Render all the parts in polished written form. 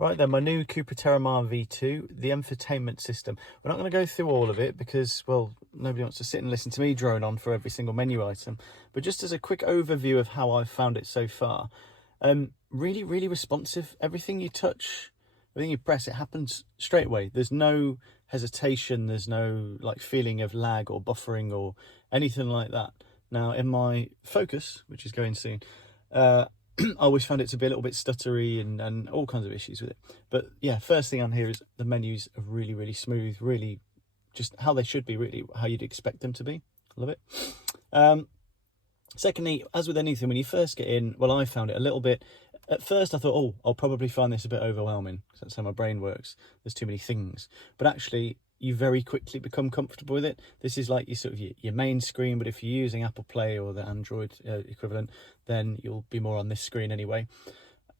Right then, my new Cupra Terramar V2, the infotainment system. We're not going to go through all of it because, well, nobody wants to sit and listen to me drone on for every single menu item. But just as a quick overview of how I've found it so far, really, really responsive. Everything you touch, everything you press, it happens straight away. There's no hesitation. There's no like feeling of lag or buffering or anything like that. Now, in my Focus, which is going soon, I always found it to be a little bit stuttery and all kinds of issues with it. But yeah, first thing on here is the menus are really, really smooth, really just how they should be, really how you'd expect them to be. Love it. Secondly, as with anything, when you first get in, well, I found it a little bit, at first I thought, oh, I'll probably find this a bit overwhelming, because that's how my brain works. There's too many things. But actually, you very quickly become comfortable with it. This is like your main screen, but if you're using Apple Play or the Android equivalent, then you'll be more on this screen anyway.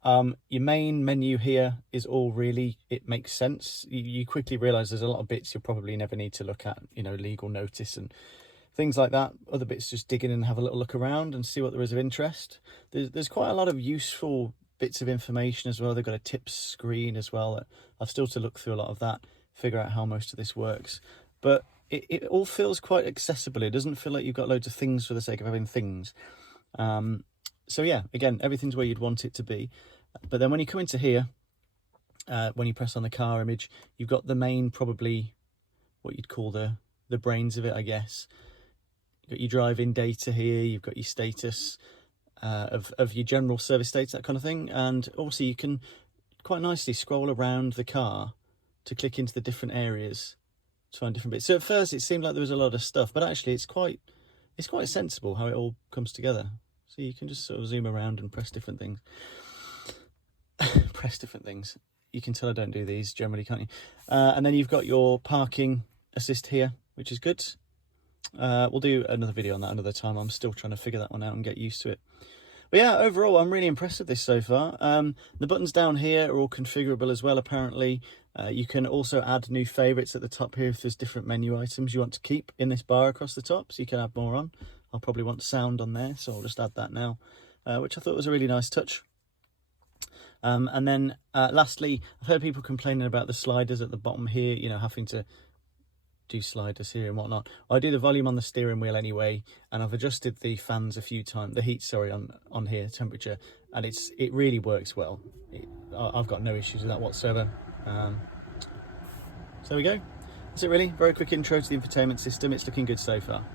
Your main menu here is all really, it makes sense. You quickly realize there's a lot of bits you'll probably never need to look at, legal notice and things like that. Other bits, just dig in and have a little look around and see what there is of interest. There's quite a lot of useful bits of information as well. They've got a tips screen as well. I've still to look through a lot of that, figure out how most of this works. But it all feels quite accessible. It doesn't feel like you've got loads of things for the sake of having things. So yeah, again, everything's where you'd want it to be. But then when you come into here, when you press on the car image, you've got the main, probably what you'd call the brains of it, I guess. You've got your drive-in data here, you've got your status of your general service status, that kind of thing. And also you can quite nicely scroll around the car to click into the different areas to find different bits. So at first it seemed like there was a lot of stuff, but actually it's quite sensible how it all comes together. So you can just sort of zoom around and press different things. Press different things. You can tell I don't do these generally, can't you? And then you've got your parking assist here, which is good. We'll do another video on that another time. I'm still trying to figure that one out and get used to it. But yeah, overall, I'm really impressed with this so far. The buttons down here are all configurable as well, apparently. You can also add new favourites at the top here if there's different menu items you want to keep in this bar across the top, so you can add more on. I'll probably want sound on there, so I'll just add that now, which I thought was a really nice touch. And then lastly, I've heard people complaining about the sliders at the bottom here, having to do sliders here and whatnot. I do the volume on the steering wheel anyway, and I've adjusted the fans a few times, the heat, sorry, on here, temperature, and it really works well. I've got no issues with that whatsoever. So there we go. That's it really. Very quick intro to the infotainment system. It's looking good so far.